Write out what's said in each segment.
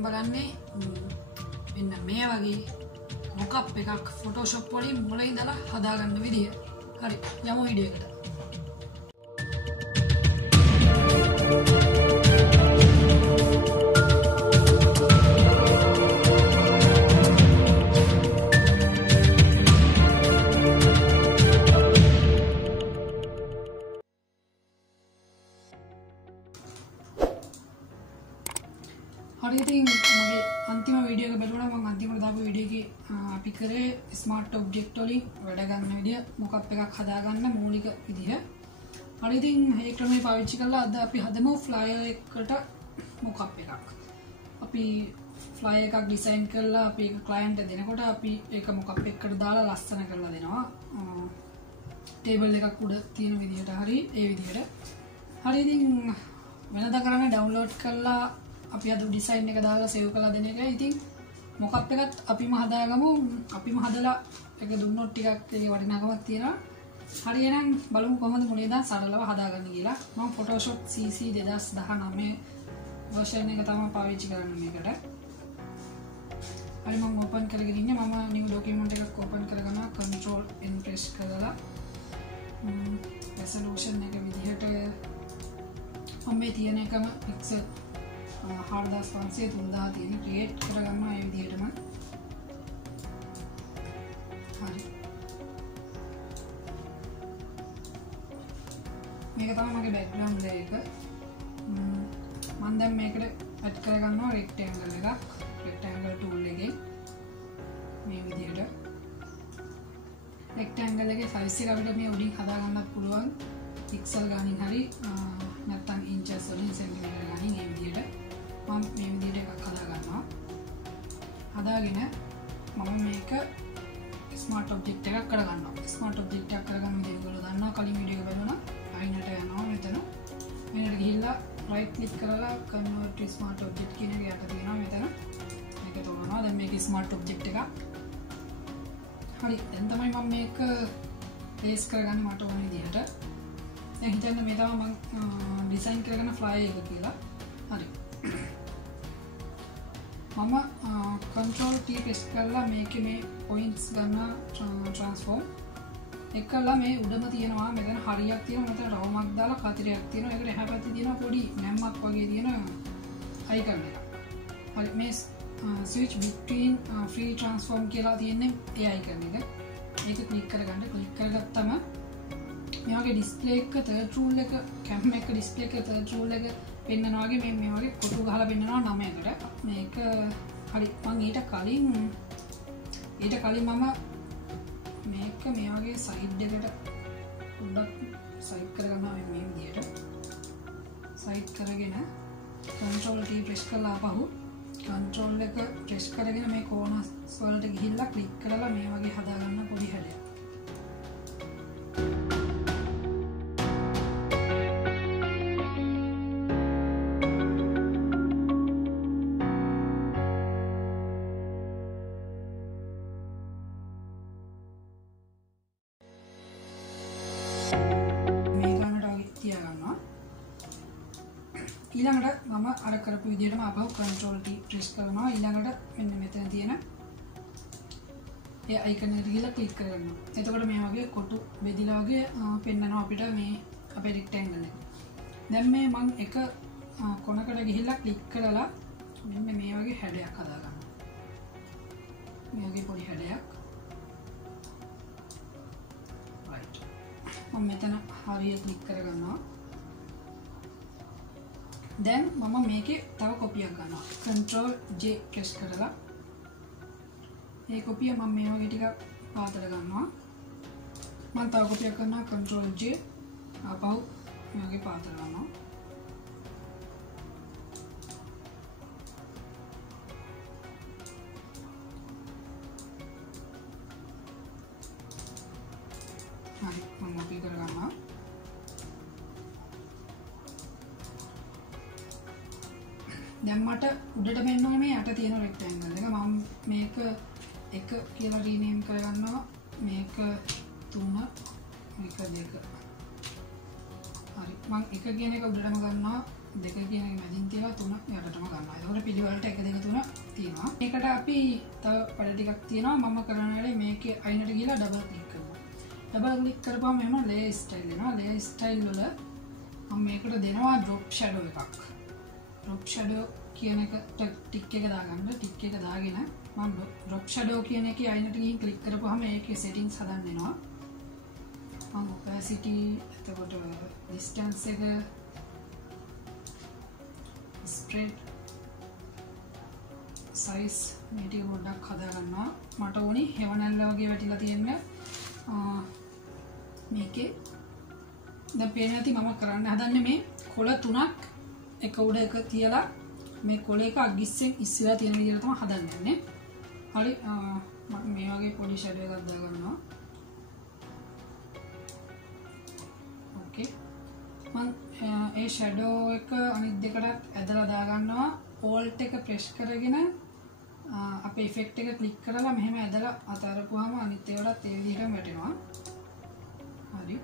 මම බලන්නේ මෙන්න මේ වගේ මොකප් එකක් Photoshop වලින් මුලින් ඉඳලා හදාගන්න විදිය. හරි යමු වීඩියෝ එකට. හරි ඉතින් මගේ අන්තිම වීඩියෝ එක බලුණා මම අන්තිමට දාපු වීඩියෝ එකේ අපි කරේ ස්මාර්ට් ඔබ්ජෙක්ට් වලින් වැඩ ගන්න විදිය මොකක් එකක් හදාගන්න මූලික විදිය. හරි ඉතින් මේ ක්‍රමය පාවිච්චි කරලා අද අපි හදමු ෆ්ලයර් එකකට මොකක් එකක්. අපි ෆ්ලයර් එකක් ඩිසයින් කරලා අපි ඒක ක්ලයන්ට් එක දෙනකොට අපි ඒක මොකක් එකකට දාලා ලස්සන කරලා දෙනවා. ටේබල් එකක් උඩ තියෙන විදියට හරි ඒ විදියට. හරි ඉතින් වෙනදා කරන්නේ ඩවුන්ලෝඩ් කරලා අපි අද ඩිසයින් එක දාලා සේව් කරලා දෙන එක. ඉතින් මොකක් එකත් අපිම හදාගමු. අපිම හදලා ඒක දුන්නොත් ටිකක් ඒකේ වටිනාකමක් තියෙනවා. හරි එහෙනම් බලමු කොහොමද මුලින් ඉඳන් සරලව හදාගන්නේ කියලා. මම Photoshop CC 2019 version එක තමයි පාවිච්චි කරන්නේ මේකට. හරි මම ඕපන් කරගෙන ඉන්නේ. මම new document එකක් ඕපන් කරගන්නවා. control n press කරලා resolution එක විදිහට මම මේ තියෙන එකම pixel 4500 3000 තියෙන ක්‍රියේට් කරගන්නවා ඒ විදිහටම. හරි මේක තමයි මගේ බෑග්ග්‍රවුන්ඩ් එක. මම දැන් මේකට ඇඩ් කරගන්නවා රෙක්ටැන්ගල් එකක්. රෙක්ටැන්ගල් ටූල් එකෙන් මේ විදිහට රෙක්ටැන්ගල් එකේ සයිස් එක අපිට මේ උඩින් හදා ගන්නත් පුළුවන්. පික්සල් ගානින් හරි නැත්නම් ඉන්චස් වලින් සෙන්ටිමීටර් ගානින් මේ විදිහට මම මේ විදිහට එකක් හදා ගන්නවා. හදාගෙන මම මේක ස්මාර්ට් ඔබ්ජෙක්ට් එකක් කරගන්නවා. ස්මාර්ට් ඔබ්ජෙක්ට් එකක් කරගන්න විදිහ ඔයගොල්ලෝ දන්නවා. කලින් වීඩියෝ එක බලුණා. අයිනට යනවා මෙතන. මෙන්නට ගිහිල්ලා රයිට් ක්ලික් කරලා convert to smart object කියන එක යට තියෙනවා මෙතන. මේක තෝරනවා. දැන් මේක ස්මාර්ට් ඔබ්ජෙක්ට් එකක්. හරි දැන් තමයි මම මේක ප්ලේස් කරගන්නේ මට ඕන විදිහට. දැන් හිතන්න මේ තමයි මම ඩිසයින් කරගෙන ෆ්ලයර් එක කියලා. හරි මම control T press කරලා මේකේ මේ points ගන්න transform එකලා මේ උඩම තියෙනවා මෙතන හරියක් තියෙනවා මෙතන රවුමක් දාලා කතිරයක් තියෙනවා ඒකට එහා පැත්තේ තියෙනවා පොඩි නැම්මක් වගේ තියෙන icon එකක්. හරි මේ switch between free transform කියලා තියෙන්නේ ඒ icon එක. ඒක ක්ලික් කරගන්න ක්ලික් කරගත්තම මේ වගේ display එක third rule එක cam එක display එක third rule එක පෙන්නනවා වගේ මේ වගේ කොටු ගහලා පෙන්නනවා 9කට. මේක හරි මම ඊට කලින් මම මේක මේ වගේ සයිඩ් එකට පොඩ්ඩක් සයිඩ් කරගන්නවා මේ විදිහට. සයිඩ් කරගෙන control T press කරලා ආපහු control එක press කරගෙන මේ corners වලට ගිහිල්ලා ක්ලික් කරලා මේ වගේ හදාගන්න පොඩි හැඩයක්. ඊළඟට මම අර කරපු විදිහටම ආපහු control T press කරනවා. ඊළඟට මෙන්න මෙතන තියෙන ඒ icon එකට ගිහලා ක්ලික් කරගන්නවා. එතකොට මේ වගේ කොටු බෙදිලා වගේ පෙන්නනවා අපිට මේ අපේ rectangle එක. දැන් මේ මම එක කොනකට ගිහිල්ලා ක්ලික් කරලා මෙන්න මේ වගේ හැඩයක් හදාගන්නවා. මේ වගේ පොඩි හැඩයක්. right. මම මෙතන හරිය ක්ලික් කරගන්නවා. දැන් මම මේකේ තව කොපියක් ගන්නවා. control J press කරලා මේ කොපිය මම මේ වගේ ටිකක් පාතල ගන්නවා. මම තව කොපියක් කරනවා control J ආපහු මේ වගේ පාතල ගන්නවා. හරි මම කොපි කරගන්නවා. දැන් මට උඩට මෙන්න මේ යට තියෙන රෙක්ටැන්ගල් එක මම මේක 1 කියලා රීනේම් කරගන්නවා. මේක 3 මේක 2. හරි මම එක කියන එක උඩටම ගන්නවා දෙක කියන එක මැදින් තියලා තුන යටටම ගන්නවා. එතකොට පිළිවෙලට 1 2 3 තියෙනවා. මේකට අපි තව පඩ ටිකක් තියෙනවා. මම කරන වැඩේ මේකේ අයිනට ගිහලා ඩබල් ක්ලික් කරනවා. ඩබල් ක්ලික් කරපුවම මෙහෙම ලේයර් ස්ටයිල් එනවා. ලේයර් ස්ටයිල් වල මම මේකට දෙනවා ඩ්‍රොප් ෂැඩෝ එකක්. ඩ්‍රොප් ෂැඩෝ කියන එකට ටික් එක දාගන්න. ටික් එක දාගෙන මම ඩ්‍රොප් ෂැඩෝ කියන එකේ අයිනට ගිහින් ක්ලික් කරපුවම ඒකේ සෙටින්ග්ස් හදන්න වෙනවා. මම opacity එතකොට distance එක spread size මේ ටික පොඩ්ඩක් හදා ගන්නවා. මට ඕනි හෙවණැල්ල වගේ වැටිලා තියෙන්න මේකේ දැන් පේන ඇති මම කරන්න හදන්නේ මේ කොළ තුනක් එක උඩ එක තියලා මේ කොළ එක අගිස්සෙන් ඉස්සලා තියෙන විදිහට තමයි හදන්නේ. හරි මම මේ වගේ පොඩි ෂැඩෝ එකක් දා ගන්නවා. ඕකේ මම ඒ ෂැඩෝ එක අනිත් දෙකටත් ඇදලා දා ගන්නවා. ඕල්ට් එක ප්‍රෙස් කරගෙන අපේ ඉෆෙක්ට් එක ක්ලික් කරලා මෙහෙම ඇදලා අතාරපුවාම අනිත් ඒවාටත් ඒ විදිහටම වැටෙනවා. හරි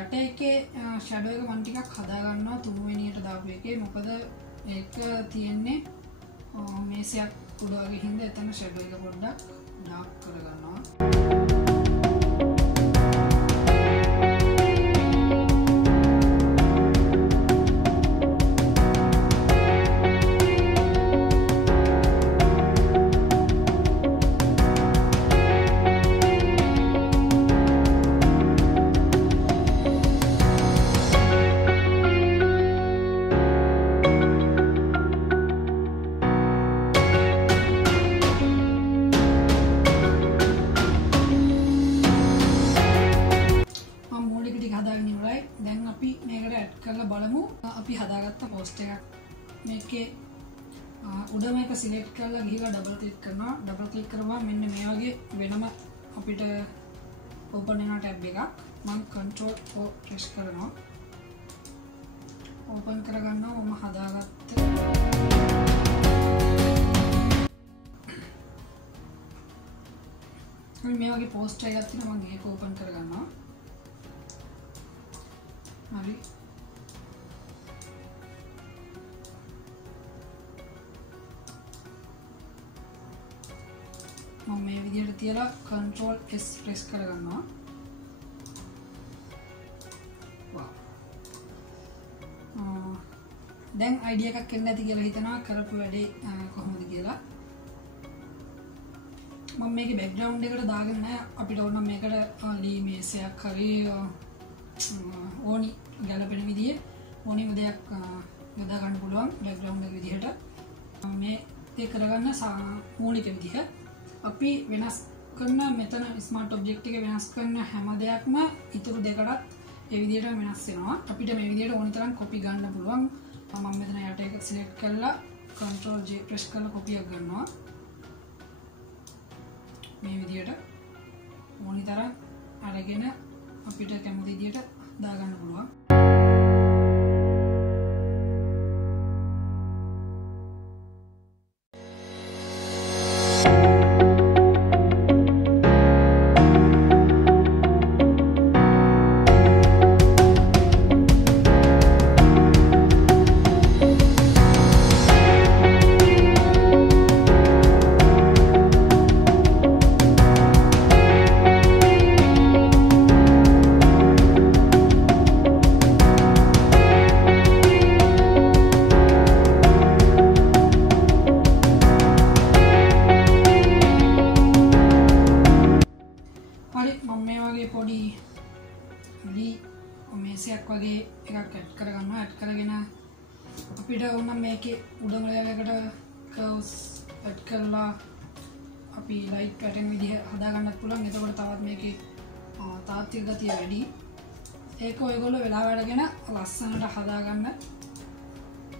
යට එකේ ෂැඩෝ එක මම ටිකක් හදා ගන්නවා තුන්වෙනියට දාපු එකේ. මොකද ඒක තියෙන්නේ මේසයක් උඩ වගේ හින්දා එතන ෂැඩෝ එක පොඩ්ඩක් ඩාර්ක් කරගන්නවා. බලමු අපි හදාගත්ත පෝස්ට් එකක්. මේකේ උඩ මේක සිලෙක්ට් කරලා ගිහලා ඩබල් ක්ලික් කරනවා. ඩබල් ක්ලික් කරපුවම මෙන්න මේ වගේ වෙනම අපිට ඕපන් වෙන ටැබ් එකක්. මම control O ප්‍රෙස් කරනවා. ඕපන් කරගන්නවා මම හදාගත්ත මේ වගේ පෝස්ට් එකක් තියෙනවා. මම ඒක ඕපන් කරගන්නවා. හරි මම මේ විදිහට තියලා control S press කරගන්නවා. දැන් අයිඩියා එකක් එන්න ඇති කියලා හිතනවා කරපු වැඩේ කොහොමද කියලා. මම මේකේ බෑග්ග්‍රවුන්ඩ් එකට දාගෙන නැහැ. අපිට ඕන නම් මේකට ලී මේසයක් හරි ඕනි ගැලපෙන විදිහේ ඕනිම දෙයක් යොදා ගන්න පුළුවන් බෑග්ග්‍රවුන්ඩ් එක විදිහට. මේ ඒක කරගන්න මූලික විදිහ අපි වෙනස් කරන මෙතන ස්මාර්ට් ඔබ්ජෙක්ට් එක වෙනස් කරන හැම දෙයක්ම ඉතුරු දෙකටත් ඒ විදිහට වෙනස් වෙනවා. අපිට මේ විදිහට ඕනි තරම් කොපි ගන්න පුළුවන්. මම මෙතන යට එක සිලෙක්ට් කරලා control J press කරලා කොපි එකක් ගන්නවා. මේ විදිහට ඕනි තරම් අරගෙන අපිට කැමති විදිහට දාගන්න පුළුවන්. මේසයක් වගේ එකක් ඇඩ් කරගන්නවා. ඇඩ් කරගෙන අපිට ඕන මේකේ උඩම ලේයරයකට කර්ව්ස් ඇඩ් කරලා අපි ලයිට් වැටෙන විදිහ හදා ගන්නත් පුළුවන්. එතකොට තවත් මේකේ තාත්වික ගතිය වැඩි. ඒක ඔයගොල්ලෝ වෙලාව අරගෙන ලස්සනට හදා ගන්න.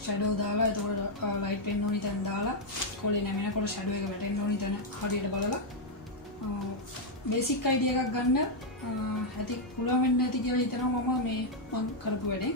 ෂැඩෝ දාලා එතකොට ලයිට් වෙන්න ඕනි තැන දාලා කොලේ නැමෙනකොට ෂැඩෝ එක වැටෙන්න ඕනි තැන හරියට බලලා බේසික් අයිඩියා එකක් ගන්න ඇති පුළුවන් වෙන්න ඇති කියලා හිතනවා මම කරපු වැඩේ.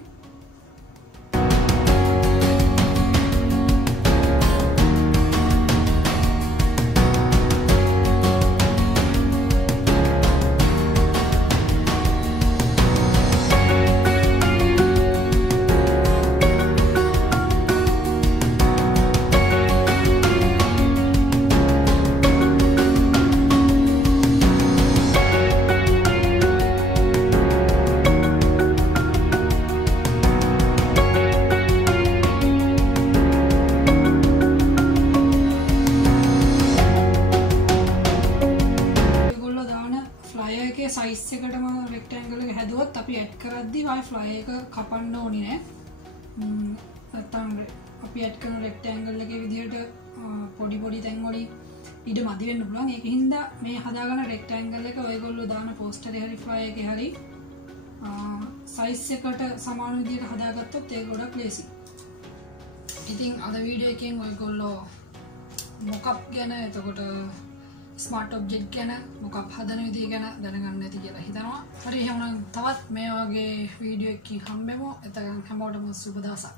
එකටම රෙක්ටැන්ගල් එක හැදුවත් අපි ඇඩ් කරද්දී ෆ්ලයි එක කපන්න ඕනේ නෑ. නැත්තම් අපි ඇඩ් කරන රෙක්ටැන්ගල් එකේ විදිහට පොඩි පොඩි තැන් වලින් ඉඩ මදි වෙන්න පුළුවන්. ඒක හින්දා මේ හදාගන්න රෙක්ටැන්ගල් එක ඔයගොල්ලෝ දාන පෝස්ටරේ හරි ෆ්ලයි එකේ හරි සයිස් එකට සමාන විදිහට හදාගත්තොත් ඒක ගොඩක් ලේසි. ඉතින් අද වීඩියෝ එකෙන් ඔයගොල්ලෝ මොකප් ගැන එතකොට ස්මාර්ට් ඔබ්ජෙක්ට් ගැන මොකප් හදන විදිහ ගැන දැනගන්න ඇති කියලා හිතනවා. හරි එහෙනම් තවත් මේ වගේ වීඩියෝ එකකින් හම්බෙමු. එතකන් හැමෝටම සුබ දවසක්.